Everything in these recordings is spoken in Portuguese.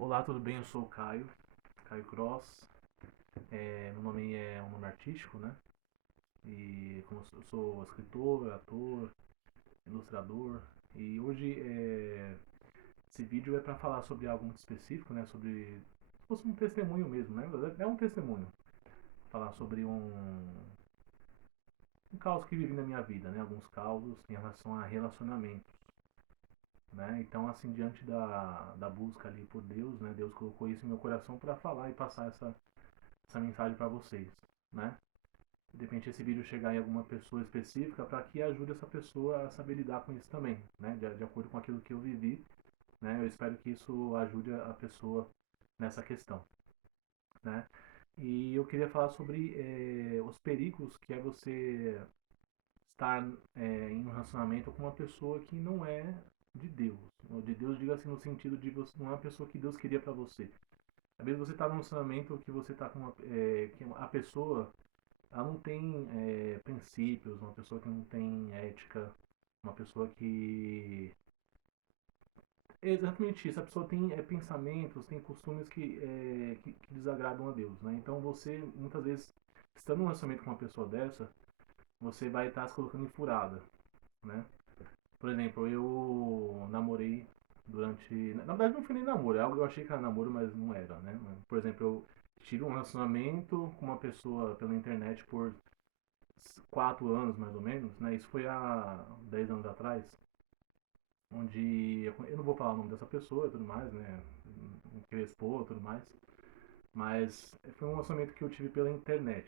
Olá, tudo bem? Eu sou o Caio, Caio Cross. Meu nome é um nome artístico, né? E como eu sou escritor, ator, ilustrador. E hoje esse vídeo é para falar sobre algo muito específico, né? Sobre se fosse um testemunho mesmo, né? É um testemunho. Falar sobre um caos que vivi na minha vida, né? Alguns causos em relação a relacionamentos, né? Então, assim, diante da busca ali por Deus, né? Deus colocou isso em meu coração para falar e passar essa mensagem para vocês, né? De repente esse vídeo chegar em alguma pessoa específica para que ajude essa pessoa a saber lidar com isso também, né? De acordo com aquilo que eu vivi, né? Eu espero que isso ajude a pessoa nessa questão, né? E eu queria falar sobre os perigos que é você estar em um relacionamento com uma pessoa que não é de Deus. Ou de Deus, diga assim, no sentido de você não é uma pessoa que Deus queria para você. Às vezes você está num relacionamento que você está com que a pessoa ela não tem princípios, uma pessoa que não tem ética, uma pessoa que. É exatamente isso, a pessoa tem pensamentos, tem costumes que desagradam a Deus, né? Então você, muitas vezes, estando num relacionamento com uma pessoa dessa, você vai estar se colocando em furada, né? Por exemplo, eu namorei durante. Na verdade, não foi nem namoro, é algo que eu achei que era namoro, mas não era, né? Por exemplo, eu tive um relacionamento com uma pessoa pela internet por 4 anos mais ou menos, né? Isso foi há 10 anos atrás, onde eu não vou falar o nome dessa pessoa e tudo mais, né? Não queria expor e tudo mais, mas foi um relacionamento que eu tive pela internet,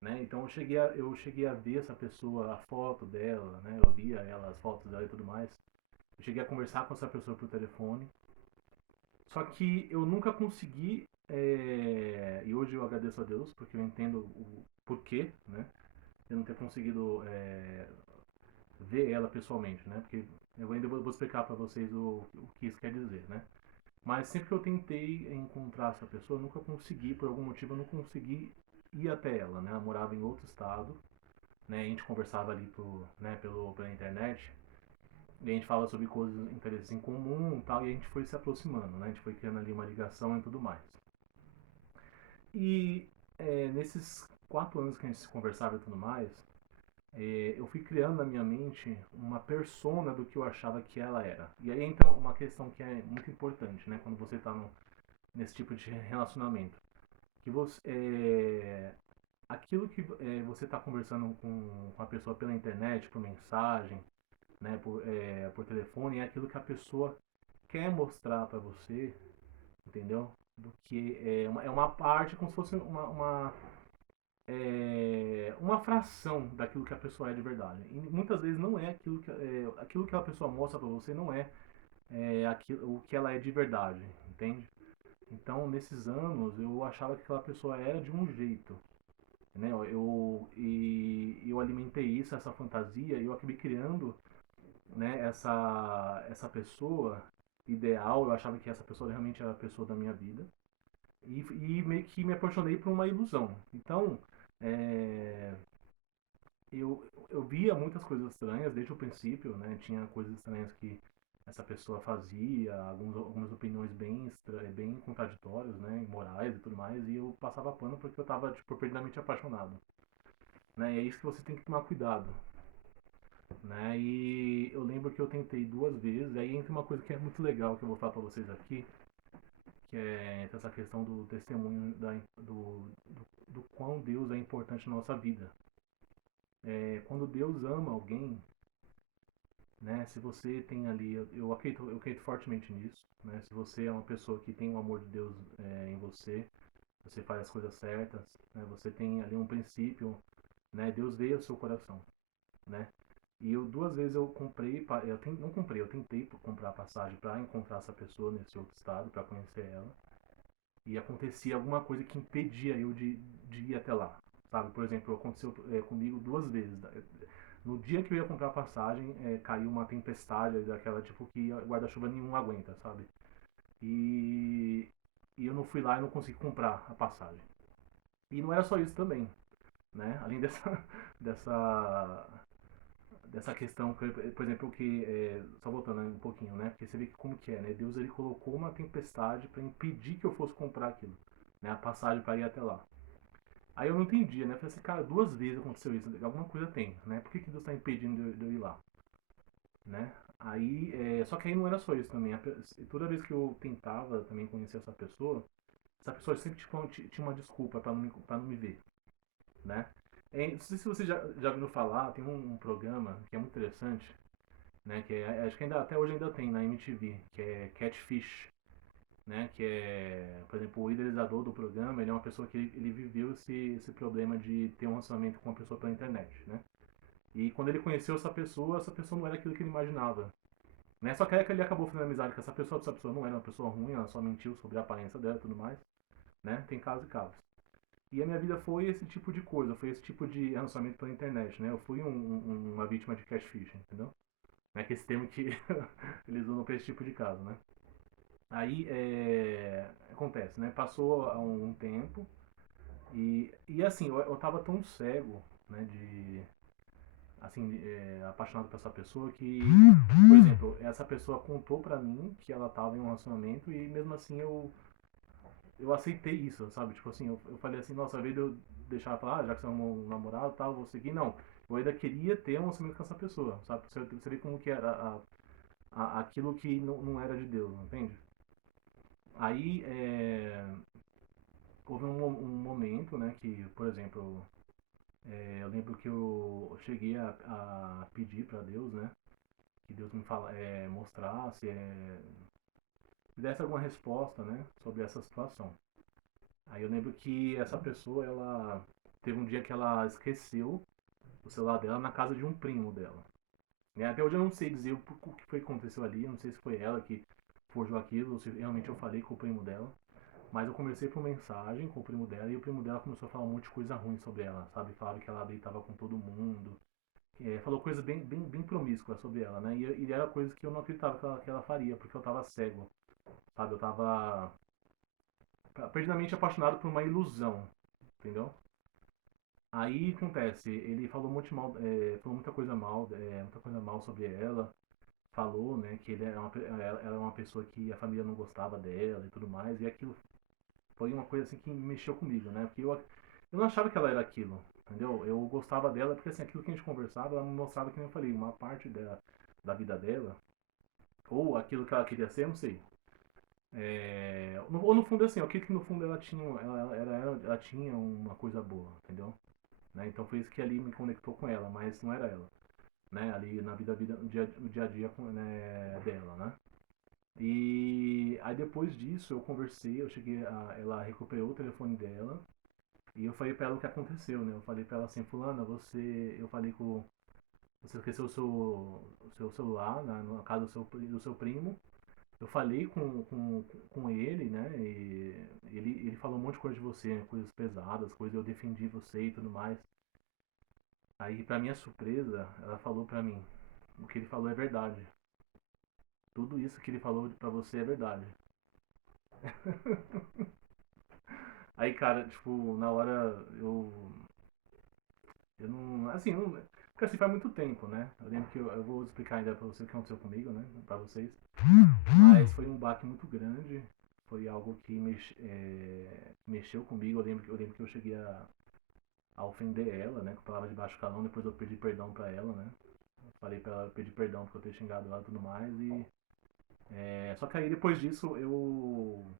né? Então eu cheguei a ver essa pessoa, a foto dela, né? Eu via ela, as fotos dela e tudo mais. Eu cheguei a conversar com essa pessoa por telefone, só que eu nunca consegui, e hoje eu agradeço a Deus, porque eu entendo o porquê, né? Eu não ter conseguido ver ela pessoalmente, né? Porque eu ainda vou explicar para vocês o que isso quer dizer, né? Mas sempre que eu tentei encontrar essa pessoa, eu nunca consegui, por algum motivo, eu não consegui ir até ela, né? Ela morava em outro estado, né? A gente conversava ali pela internet, e a gente fala sobre coisas, interesses em comum e tal, e a gente foi se aproximando, né? A gente foi criando ali uma ligação e tudo mais. E nesses 4 anos que a gente se conversava e tudo mais, eu fui criando na minha mente uma persona do que eu achava que ela era. E aí entra uma questão que é muito importante, né, quando você está nesse tipo de relacionamento, que aquilo que você está conversando com a pessoa pela internet, por mensagem, né, por telefone, é aquilo que a pessoa quer mostrar para você, entendeu? Do que é uma parte como se fosse uma fração daquilo que a pessoa é de verdade. E muitas vezes não é aquilo que a pessoa mostra para você não aquilo, o que ela é de verdade, entende? Então, nesses anos, eu achava que aquela pessoa era de um jeito, né? Eu alimentei isso, essa fantasia, e eu acabei criando, né, essa pessoa ideal. Eu achava que essa pessoa realmente era a pessoa da minha vida. E meio que me apaixonei por uma ilusão. Então, é, eu via muitas coisas estranhas desde o princípio, né? Tinha coisas estranhas que essa pessoa fazia, algumas opiniões bem contraditórias, né? Imorais e tudo mais, e eu passava pano porque eu estava tipo, perdidamente apaixonado. Né? E é isso que você tem que tomar cuidado. Né? E eu lembro que eu tentei 2 vezes, aí entra uma coisa que é muito legal que eu vou falar pra vocês aqui, que é essa questão do testemunho do quão Deus é importante na nossa vida. Quando Deus ama alguém, né? Se você tem ali, eu acredito fortemente nisso, né? Se você é uma pessoa que tem o amor de Deus em você, você faz as coisas certas, né? Você tem ali um princípio, né? Deus veio ao seu coração, né? E eu 2 vezes eu comprei, não comprei, eu tentei comprar passagem para encontrar essa pessoa nesse outro estado, para conhecer ela, e acontecia alguma coisa que impedia eu de ir até lá, sabe? Por exemplo, aconteceu comigo 2 vezes. No dia que eu ia comprar a passagem, caiu uma tempestade daquela tipo que guarda-chuva nenhum aguenta, sabe? E, e eu não fui lá e não consegui comprar a passagem. E não era só isso também, né? Além dessa dessa questão, por exemplo, que, só voltando um pouquinho, né? Porque você vê que como que é, né? Deus ele colocou uma tempestade para impedir que eu fosse comprar aquilo, né? A passagem para ir até lá. Aí eu não entendia, né? Eu falei assim, cara, duas vezes aconteceu isso, alguma coisa tem, né? Por que, que Deus está impedindo de eu ir lá, né? Aí, só que aí não era só isso também. Toda vez que eu tentava também conhecer essa pessoa sempre tipo, tinha uma desculpa para não me ver, né? Não sei se você já viu falar, tem um programa que é muito interessante, né? Que acho que ainda, até hoje ainda tem na MTV, que é Catfish, né? Que é, por exemplo, o idealizador do programa, ele é uma pessoa que ele viveu esse problema de ter um relacionamento com uma pessoa pela internet, né? E quando ele conheceu essa pessoa não era aquilo que ele imaginava, né? Só que aí que ele acabou fazendo amizade com essa pessoa não era uma pessoa ruim, ela só mentiu sobre a aparência dela e tudo mais, né? Tem casos e casos. E a minha vida foi esse tipo de coisa, foi esse tipo de relacionamento pela internet, né? Eu fui uma vítima de catfish, entendeu? É que esse termo que eles usam para esse tipo de caso, né? Aí acontece, né? Passou um tempo e assim, eu tava tão cego, né? De assim, apaixonado por essa pessoa que, por exemplo, essa pessoa contou pra mim que ela tava em um relacionamento e mesmo assim eu aceitei isso, sabe? Tipo assim, eu falei assim, nossa, ao invés de eu deixar pra lá, já que você é um namorado e tal, vou seguir, não. Eu ainda queria ter um relacionamento com essa pessoa, sabe? Você vê como que era aquilo que não era de Deus, entende? Aí houve um momento, né, que, por exemplo, eu lembro que eu cheguei a pedir pra Deus, né, que Deus mostrasse, me desse alguma resposta, né, sobre essa situação. Aí eu lembro que essa pessoa, ela teve um dia que ela esqueceu o celular dela na casa de um primo dela. E até hoje eu não sei dizer o que foi que aconteceu ali, não sei se foi ela que forjou aquilo, ou se realmente eu falei com o primo dela. Mas eu conversei por mensagem com o primo dela e o primo dela começou a falar um monte de coisa ruim sobre ela, sabe? Falava que ela deitava com todo mundo. Falou coisas bem promíscuas sobre ela, né? E era coisas que eu não acreditava que ela faria, porque eu tava cego, sabe? Eu tava perdidamente apaixonado por uma ilusão, entendeu? Aí acontece, ele falou muito mal, falou muita coisa mal sobre ela, falou, né, que ela era uma pessoa que a família não gostava dela e tudo mais, e aquilo foi uma coisa assim que mexeu comigo, né, porque eu não achava que ela era aquilo, entendeu? Eu gostava dela porque assim, aquilo que a gente conversava, ela me mostrava que nem eu falei, uma parte da vida dela, ou aquilo que ela queria ser, eu não sei. Ou no fundo assim, eu acredito que no fundo ela tinha uma coisa boa, entendeu? Né? Então foi isso que ali me conectou com ela, mas não era ela, né? Ali na vida no dia a dia dela, né? E aí depois disso eu conversei, ela recuperou o telefone dela e eu falei pra ela o que aconteceu, né? Eu falei pra ela assim, fulana, eu falei com você esqueceu o seu celular na casa do seu primo. Eu falei com ele, né? E ele falou um monte de coisa de você, né? Coisas pesadas, coisas eu defendi você e tudo mais. Aí, pra minha surpresa, ela falou pra mim: o que ele falou é verdade. Tudo isso que ele falou pra você é verdade. Aí, cara, tipo, na hora eu não. Assim, não, porque assim faz muito tempo, né? Eu lembro que eu vou explicar ainda pra você o que aconteceu comigo, né? Pra vocês. Mas foi um baque muito grande. Foi algo que mexeu comigo. Eu lembro que eu cheguei a ofender ela, né? Com palavras de baixo calão. Depois eu pedi perdão pra ela, né? Falei pra ela pedir perdão porque eu ter xingado ela e tudo mais. Só que aí depois disso eu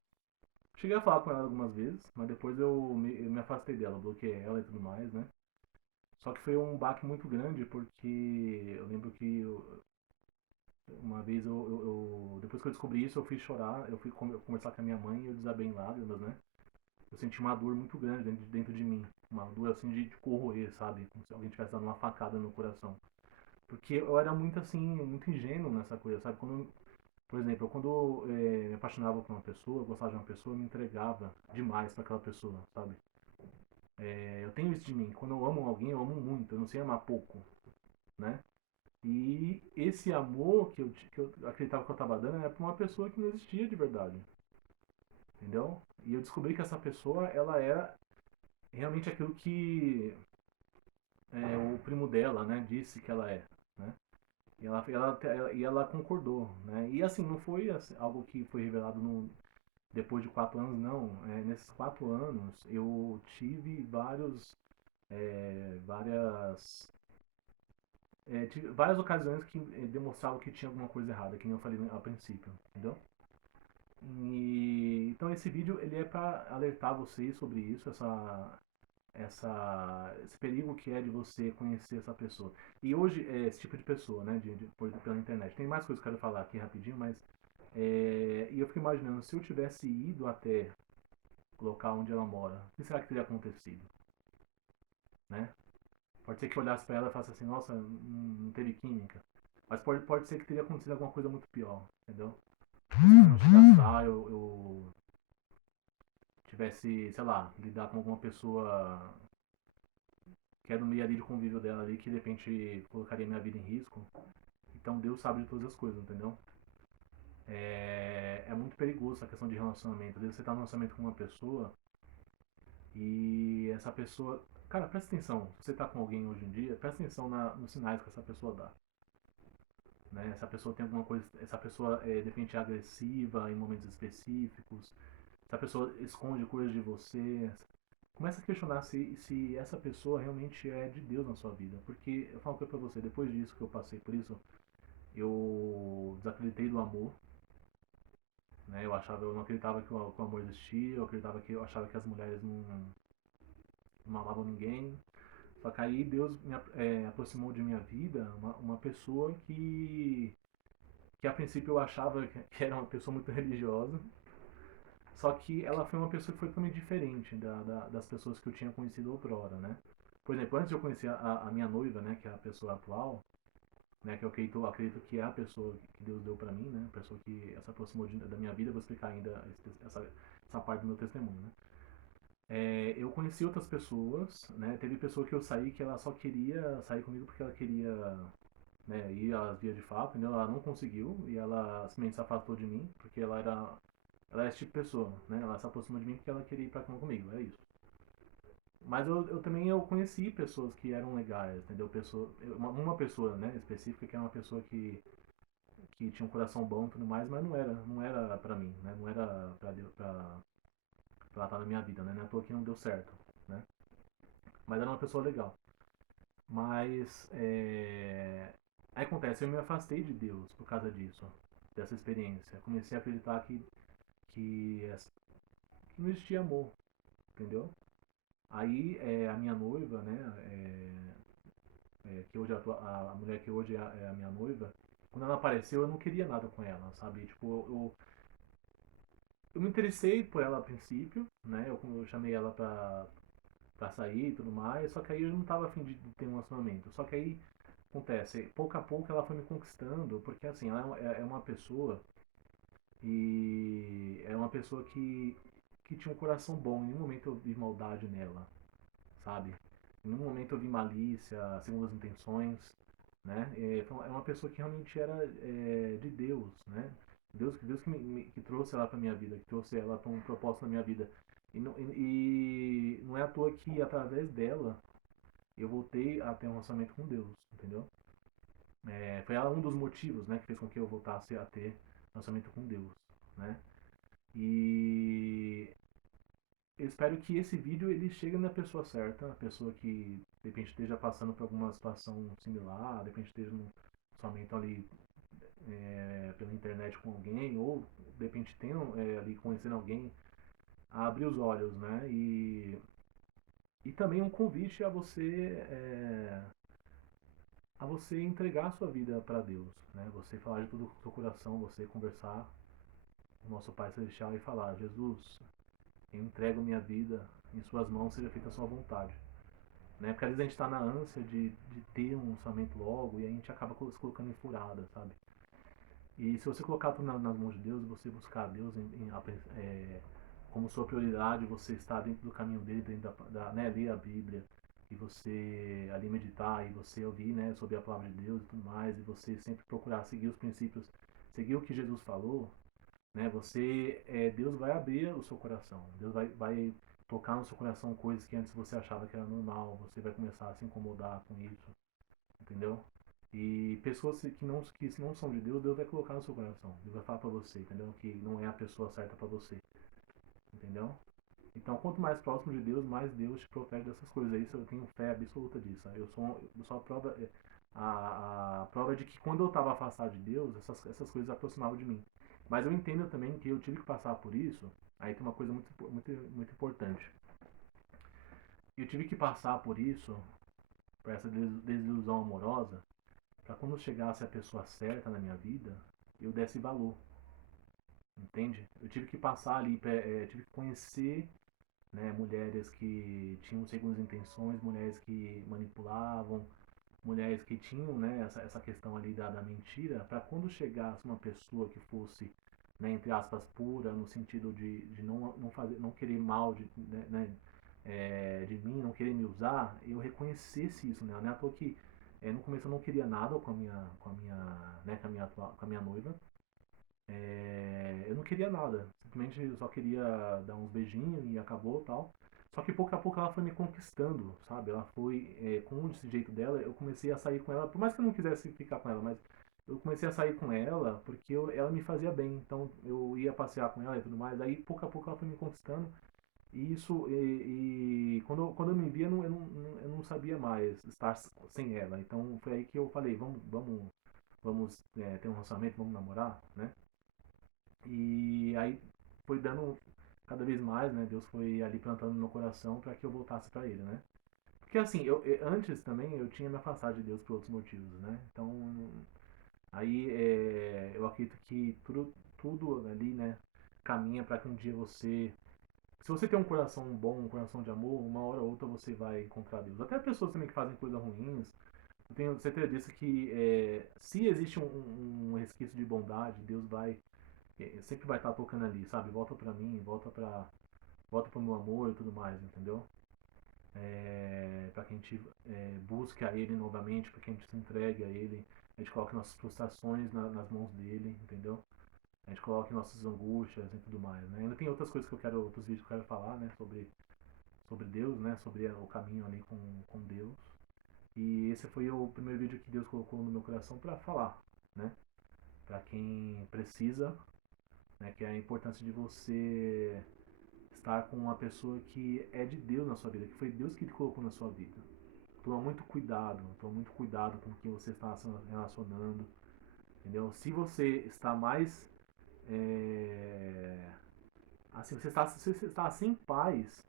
cheguei a falar com ela algumas vezes, mas depois eu me afastei dela, bloqueei ela e tudo mais, né? Só que foi um baque muito grande porque eu lembro que uma vez depois que eu descobri isso, eu fui chorar, eu fui conversar com a minha mãe e eu desabei em lágrimas, né? Eu senti uma dor muito grande dentro de mim, uma dor assim de corroer, sabe? Como se alguém tivesse dado uma facada no coração. Porque eu era muito assim, muito ingênuo nessa coisa, sabe? Por exemplo, quando me apaixonava por uma pessoa, eu gostava de uma pessoa, eu me entregava demais para aquela pessoa, sabe? Eu tenho isso de mim. Quando eu amo alguém, eu amo muito. Eu não sei amar pouco, né? E esse amor que eu acreditava que eu estava dando era para uma pessoa que não existia de verdade, entendeu? E eu descobri que essa pessoa, ela era realmente aquilo que o primo dela, né, disse que ela é, né? E ela concordou, né? E assim, não foi assim, algo que foi revelado depois de 4 anos, não. Nesses 4 anos eu tive tive várias ocasiões que demonstravam que tinha alguma coisa errada, que nem eu falei a princípio, entendeu? Então esse vídeo ele é para alertar vocês sobre isso, esse perigo que é de você conhecer essa pessoa. E hoje, esse tipo de pessoa, né, pela internet. Tem mais coisas que eu quero falar aqui rapidinho, mas e eu fico imaginando, se eu tivesse ido até o local onde ela mora, o que será que teria acontecido, né? Pode ser que eu olhasse pra ela e falasse assim, nossa, não teve química. Mas pode ser que teria acontecido alguma coisa muito pior, entendeu? Quando eu chegasse lá, eu tivesse, sei lá, lidar com alguma pessoa que é no meio ali de convívio dela ali, que de repente colocaria minha vida em risco. Então Deus sabe de todas as coisas, entendeu? É muito perigoso essa questão de relacionamento. Às vezes você tá num relacionamento com uma pessoa e essa pessoa. Cara, presta atenção. Se você tá com alguém hoje em dia, presta atenção nos sinais que essa pessoa dá. Né? Essa pessoa tem alguma coisa. Essa pessoa de repente é agressiva em momentos específicos. Essa pessoa esconde coisas de você. Começa a questionar se essa pessoa realmente é de Deus na sua vida. Porque eu falo pra você, depois disso que eu passei por isso, eu desacreditei do amor. Né? Eu não acreditava que o amor existia, eu achava que as mulheres não amavam ninguém. Só que aí Deus aproximou de minha vida uma pessoa que a princípio eu achava que era uma pessoa muito religiosa. Só que ela foi uma pessoa que foi totalmente diferente das pessoas que eu tinha conhecido outrora, né? Por exemplo, antes de eu conhecer a minha noiva, né, que é a pessoa atual, né, que eu acredito que é a pessoa que Deus deu pra mim, né, a pessoa que se aproximou da minha vida, eu vou explicar ainda essa parte do meu testemunho, né. Eu conheci outras pessoas, né, teve pessoa que eu saí que ela só queria sair comigo porque ela queria, né, ir às vias de fato, entendeu? Ela não conseguiu e ela simplesmente se afastou de mim porque ela é esse tipo de pessoa, né, ela se aproximou de mim porque ela queria ir pra cama comigo, é isso. Mas eu também eu conheci pessoas que eram legais, entendeu? Uma pessoa, né, específica que é uma pessoa que tinha um coração bom e tudo mais, mas não era pra mim, né? Não era pra estar na minha vida, né? Não é à toa que não deu certo, né? Mas era uma pessoa legal. Mas aí acontece, eu me afastei de Deus por causa disso, dessa experiência. Comecei a acreditar que não existia amor, entendeu? Aí a minha noiva, né? Que hoje a mulher que hoje é a minha noiva, quando ela apareceu eu não queria nada com ela, sabe? Tipo, eu me interessei por ela a princípio, né? Eu chamei ela pra sair e tudo mais, só que aí eu não tava afim de ter um relacionamento. Só que aí acontece, pouco a pouco ela foi me conquistando, porque assim, ela é uma pessoa e é uma pessoa que tinha um coração bom, em nenhum momento eu vi maldade nela, sabe? Em nenhum momento eu vi malícia, segundas intenções, né? Então, é uma pessoa que realmente era de Deus, né? Deus que trouxe ela para minha vida, que trouxe ela para um propósito na minha vida. E não é à toa que através dela eu voltei a ter um relacionamento com Deus, entendeu? Foi ela um dos motivos, né, que fez com que eu voltasse a ter um relacionamento com Deus, né? E eu espero que esse vídeo ele chegue na pessoa certa, a pessoa que de repente esteja passando por alguma situação similar, de repente esteja num somente ali pela internet com alguém, ou de repente tenham ali conhecendo alguém, a abrir os olhos, né? E também um convite a você entregar a sua vida para Deus, né? Você falar de tudo com o seu coração, você conversar com o nosso Pai Celestial e falar: Jesus, eu entrego minha vida em Suas mãos, seja feita a Sua vontade. Né? Porque às vezes a gente está na ânsia de ter um lançamento logo e a gente acaba se colocando em furada, sabe? E se você colocar tudo nas mãos de Deus e você buscar Deus como sua prioridade, você está dentro do caminho dele, dentro né, ler a Bíblia, e você ali meditar, e você ouvir, né, sobre a palavra de Deus e tudo mais, e você sempre procurar seguir os princípios, seguir o que Jesus falou, né, Deus vai abrir o seu coração, Deus vai tocar no seu coração coisas que antes você achava que era normal, você vai começar a se incomodar com isso, entendeu? E pessoas que não são de Deus, Deus vai colocar no seu coração. Deus vai falar pra você, entendeu? Que não é a pessoa certa pra você, entendeu? Então, quanto mais próximo de Deus, mais Deus te protege dessas coisas. Isso eu tenho fé absoluta disso. Eu sou a prova, a prova de que quando eu estava afastado de Deus, essas coisas aproximavam de mim. Mas eu entendo também que eu tive que passar por isso. Aí tem uma coisa muito importante. Eu tive que passar por isso, por essa desilusão amorosa, para quando chegasse a pessoa certa na minha vida, eu desse valor. Entende? Eu tive que passar ali, tive que conhecer, né, mulheres que tinham segundas intenções, mulheres que manipulavam, mulheres que tinham, né, essa questão ali da mentira, para quando chegasse uma pessoa que fosse, né, entre aspas, pura, no sentido de não fazer, não querer mal de mim, não querer me usar, eu reconhecesse isso, né? Não é à toa que no começo eu não queria nada com a minha noiva. Eu não queria nada, simplesmente eu só queria dar uns beijinhos e acabou tal. Só que pouco a pouco ela foi me conquistando, sabe? Ela foi, com esse jeito dela, eu comecei a sair com ela, por mais que eu não quisesse ficar com ela, mas eu comecei a sair com ela porque ela me fazia bem, então eu ia passear com ela e tudo mais, aí pouco a pouco ela foi me conquistando, e isso, e quando eu me via, eu não sabia mais estar sem ela, então foi aí que eu falei, vamos ter um relacionamento, vamos namorar, né? E aí foi dando cada vez mais, né? Deus foi ali plantando no meu coração para que eu voltasse para Ele, né? Porque assim, antes também eu tinha me afastado de Deus por outros motivos, né? Então, aí eu acredito que tudo ali, né? Caminha para que um dia você, se você tem um coração bom, um coração de amor, uma hora ou outra você vai encontrar Deus. Até pessoas também que fazem coisas ruins, eu tenho certeza disso que se existe um resquício de bondade, Deus vai sempre vai estar tocando ali, sabe? Volta pra mim, volta pro meu amor e tudo mais, entendeu? Para que a gente busque a Ele novamente, para que a gente se entregue a Ele, a gente coloque nossas frustrações nas mãos dele, entendeu? A gente coloque nossas angústias e tudo mais, né? Ainda tem outras coisas que eu quero, outros vídeos que eu quero falar, né? Sobre Deus, né? Sobre o caminho ali com Deus. E esse foi o primeiro vídeo que Deus colocou no meu coração para falar, né? Para quem precisa, né? Que é a importância de você estar com uma pessoa que é de Deus na sua vida, que foi Deus que te colocou na sua vida. Toma muito cuidado com quem você está se relacionando, entendeu? Se você está mais assim, se você está sem paz,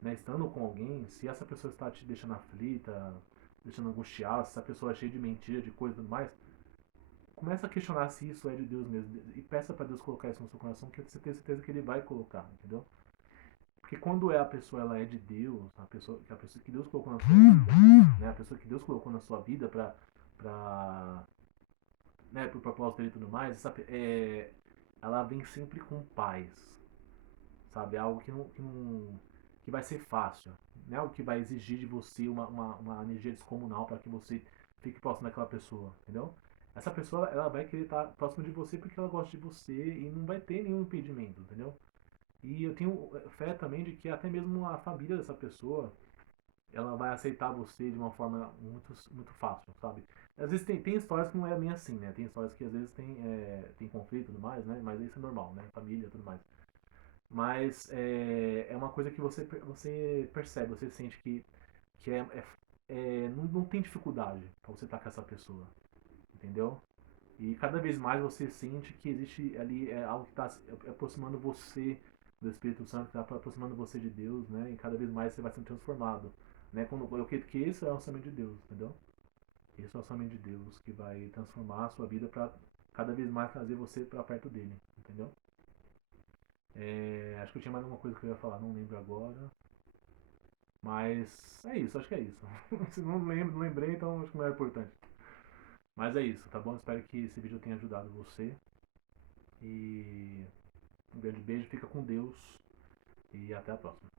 né, estando com alguém, se essa pessoa está te deixando aflita, deixando angustiado, se essa pessoa é cheia de mentira, de coisa e tudo mais, começa a questionar se isso é de Deus mesmo e peça para Deus colocar isso no seu coração, que você tem certeza que Ele vai colocar, entendeu? Porque quando a pessoa ela é de Deus, a pessoa que Deus colocou na sua vida, né, a pessoa que Deus colocou na sua vida para né, pro propósito dele e tudo mais, ela vem sempre com paz, sabe? É algo que vai ser fácil, não é algo que vai exigir de você uma energia descomunal para que você fique próximo daquela pessoa, entendeu? Essa pessoa ela vai querer estar próximo de você porque ela gosta de você e não vai ter nenhum impedimento, entendeu? E eu tenho fé também de que até mesmo a família dessa pessoa, ela vai aceitar você de uma forma muito fácil, sabe? Às vezes tem histórias que não é bem assim, né? Tem histórias que às vezes tem conflito e tudo mais, né? Mas isso é normal, né? Família e tudo mais. Mas é uma coisa que você percebe, você sente que não tem dificuldade pra você estar com essa pessoa, entendeu? E cada vez mais você sente que existe ali algo que está aproximando você do Espírito Santo, que está aproximando você de Deus, né? E cada vez mais você vai sendo transformado, né? Quando eu acredito que esse é o orçamento de Deus, entendeu? Esse é o orçamento de Deus que vai transformar a sua vida para cada vez mais trazer você para perto dele, entendeu? Acho que eu tinha mais alguma coisa que eu ia falar, não lembro agora. Mas é isso, acho que é isso. Se não lembrei, então acho que não é importante. Mas é isso, tá bom? Espero que esse vídeo tenha ajudado você. E um grande beijo, fica com Deus e até a próxima.